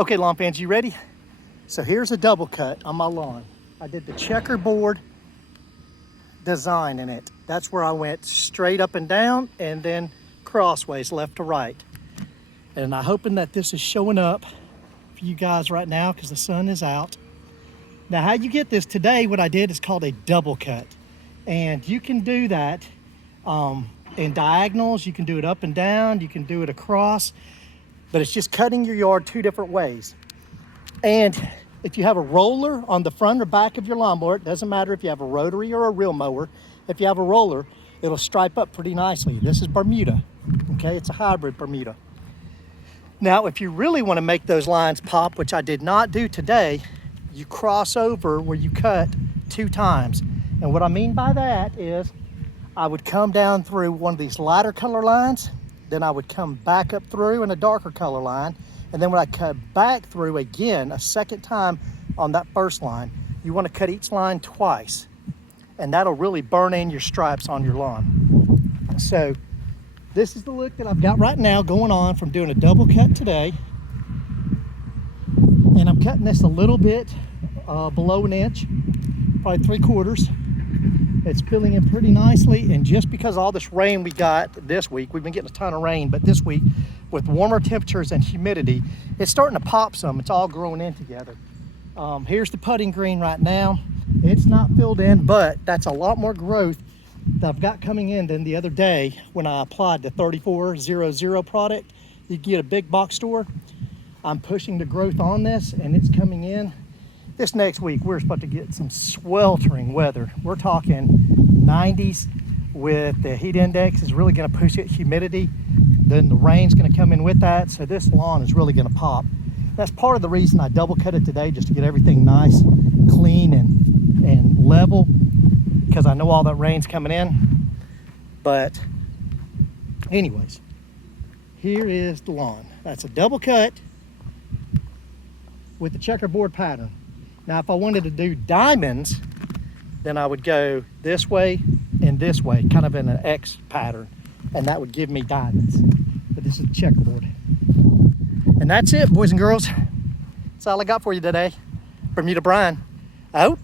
Okay, lawn fans, you ready? So here's a double cut on my lawn. I did the checkerboard design in it. That's where I went straight up and down and then crossways left to right. And I'm hoping that this is showing up for you guys right now because the sun is out. Now how you get this today, what I did is called a double cut. And you can do that in diagonals, you can do it up and down, you can do it across, but it's just cutting your yard two different ways. And if you have a roller on the front or back of your lawnmower, it doesn't matter if you have a rotary or a reel mower, if you have a roller, it'll stripe up pretty nicely. This is Bermuda, okay? It's a hybrid Bermuda. Now, if you really want to make those lines pop, which I did not do today, you cross over where you cut 2 times. And what I mean by that is I would come down through one of these lighter color lines, then I would come back up through in a darker color line, and then when I cut back through again a second time on that first line, you want to cut each line twice, and that'll really burn in your stripes on your lawn. So this is the look that I've got right now going on from doing a double cut today. And I'm cutting this a little bit below an inch, probably 3/4. It's filling in pretty nicely, and just because all this rain we got this week, we've been getting a ton of rain, but this week with warmer temperatures and humidity, it's starting to pop some. It's all growing in together. Here's the putting green right now. It's not filled in, but that's a lot more growth that I've got coming in than the other day when I applied the 3400 product. You get a big box store. I'm pushing the growth on this, and it's coming in. This next week, we're supposed to get some sweltering weather. We're talking 90s with the heat index is really gonna push it, humidity. Then the rain's gonna come in with that. So this lawn is really gonna pop. That's part of the reason I double cut it today, just to get everything nice, clean, and level, because I know all that rain's coming in. But anyways, here is the lawn. That's a double cut with the checkerboard pattern. Now, if I wanted to do diamonds, then I would go this way and this way, kind of in an X pattern, and that would give me diamonds. But this is the checkerboard. And that's it, boys and girls. That's all I got for you today. Bermuda Brian, out.